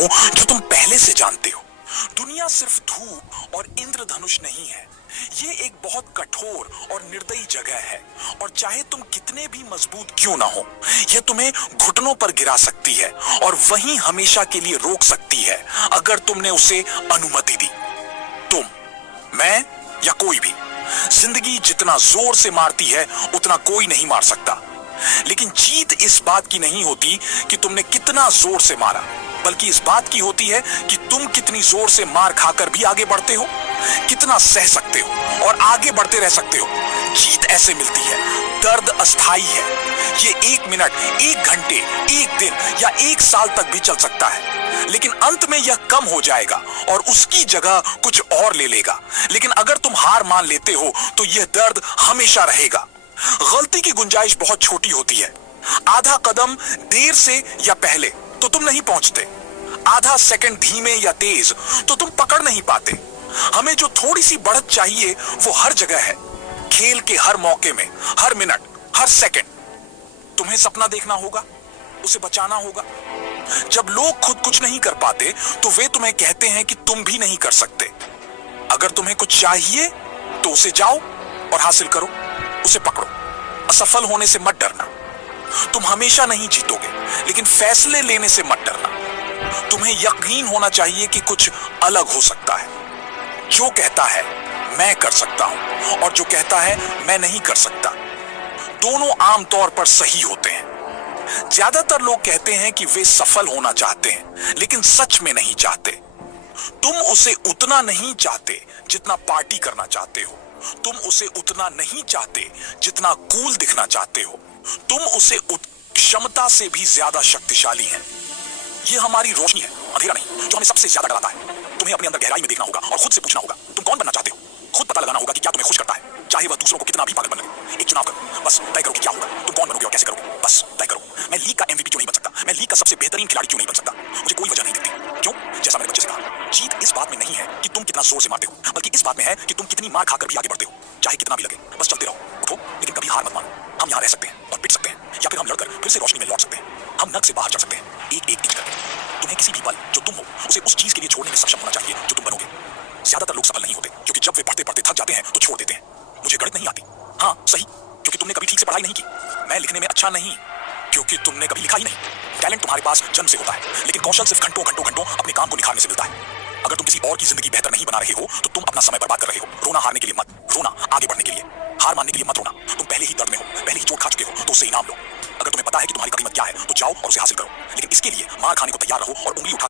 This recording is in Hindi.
हूं जो तुम पहले से जानते हो। दुनिया सिर्फ धूप और इंद्रधनुष नहीं है, ये एक बहुत कठोर और निर्दयी जगह है, और चाहे तुम कितने भी मजबूत क्यों ना हो, यह तुम्हें घुटनों पर गिरा सकती है और वहीं हमेशा के लिए रोक सकती है अगर तुमने उसे अनुमति दी। तुम, मैं या कोई भी, जिंदगी जितना जोर से मारती है उतना कोई नहीं मार सकता। लेकिन जीत इस बात की नहीं होती कि तुमने कितना जोर से मारा, बल्कि इस बात की होती है कि तुम कितनी जोर से मार खाकर भी आगे बढ़ते हो, कितना सह सकते हो और आगे बढ़ते रह सकते हो। जीत ऐसे मिलती है। दर्द अस्थाई है, ये 1 मिनट, 1 घंटे, 1 दिन या 1 साल तक भी चल सकता है, लेकिन अंत में यह कम हो जाएगा और उसकी जगह कुछ और ले लेगा। लेकिन अगर तुम हार मान लेते हो तो यह दर्द हमेशा रहेगा। गलती की गुंजाइश बहुत छोटी होती है। आधा कदम देर से या पहले तो तुम नहीं पहुंचते, आधा सेकंड धीमे या तेज तो तुम पकड़ नहीं पाते। हमें जो थोड़ी सी बढ़त चाहिए वो हर जगह है, खेल के हर मौके में, हर मिनट, हर सेकंड। तुम्हें सपना देखना होगा, उसे बचाना होगा। जब लोग खुद कुछ नहीं कर पाते तो वे तुम्हें कहते हैं कि तुम भी नहीं कर सकते। अगर तुम्हें कुछ चाहिए तो उसे जाओ और हासिल करो, उसे पकड़ो। असफल होने से मत डरना। तुम हमेशा नहीं जीतोगे, लेकिन फैसले लेने से मत डरना। तुम्हें यकीन होना चाहिए कि कुछ अलग हो सकता है। जो कहता है मैं कर सकता हूं और जो कहता है मैं नहीं कर सकता, दोनों आमतौर पर सही होते हैं। ज्यादातर लोग कहते हैं कि वे सफल होना चाहते हैं, लेकिन सच में नहीं चाहते। तुम उसे उतना नहीं चाहते जितना पार्टी करना चाहते हो। तुम उसे उतना नहीं चाहते जितना कूल दिखना चाहते हो। तुम उसे क्षमता से भी ज्यादा शक्तिशाली हैं। यह हमारी रोशनी है, अंधेरा नहीं, जो हमें सबसे ज्यादा डराता है। तुम्हें अपने अंदर गहराई में देखना होगा और खुद से पूछना होगा तुम कौन बनना चाहते हो। खुद पता लगाना होगा कि क्या तुम्हें खुश करता है, चाहे वह दूसरों को कितना भी पागल बन लगे। एक चुनाव करो, बस तय करो कि क्या होगा, तुम कौन बनोगे और कैसे करोगे, बस तय करो। मैं लीग का MVP क्यों नहीं बन सकता, मैं लीग का सबसे बेहतरीन खिलाड़ी क्यों नहीं बन सकता, मुझे कोई वजह नहीं दिखती। क्यों? जैसा मैंने बच्चे से कहा, जीत इस बात में नहीं है कि तुम कितना जोर से मारते हो, बल्कि इस बात में है कि तुम कितनी मार खाकर भी आगे बढ़ते हो। चाहे कितना भी लगे, बस चलते रहो, उठो, लेकिन कभी हार मत मानो। हम यहाँ रह सकते हैं और पिट सकते हैं, या फिर हम लड़कर फिर से रोशनी में लौट सकते हैं। हम नग से बाहर चढ़ सकते हैं, एक एक इंच करके। तुम्हें किसी भी पल जो तुम हो उसे उस चीज के लिए छोड़ने में सक्षम होना चाहिए जो तुम बनोगे। ज्यादातर लोग सफल नहीं होते क्योंकि जब वे पढ़ते पढ़ते थक जाते हैं तो छोड़ देते हैं। मुझे गणित नहीं आती, हाँ सही, क्योंकि तुमने कभी ठीक से पढ़ाई नहीं की। मैं लिखने में अच्छा नहीं, क्योंकि तुमने कभी लिखा ही नहीं। टैलेंट तुम्हारे पास जन्म से होता है, लेकिन कौशल सिर्फ घंटों घंटों घंटों अपने काम को निखारने से मिलता है। अगर तुम किसी और की जिंदगी बेहतर नहीं बना रहे हो तो तुम अपना समय बर्बाद कर रहे हो। रोना हारने के लिए मत, रोना आगे बढ़ने के लिए। हार मानने के लिए मत रोना। तुम पहले ही दर्द में हो, पहले ही चोट खा चुके हो, तो उससे इनाम लो। अगर तुम्हें पता है कि तुम्हारी कीमत क्या है तो जाओ और उसे हासिल करो, लेकिन इसके लिए मार खाने को तैयार रहो और उंगली उठा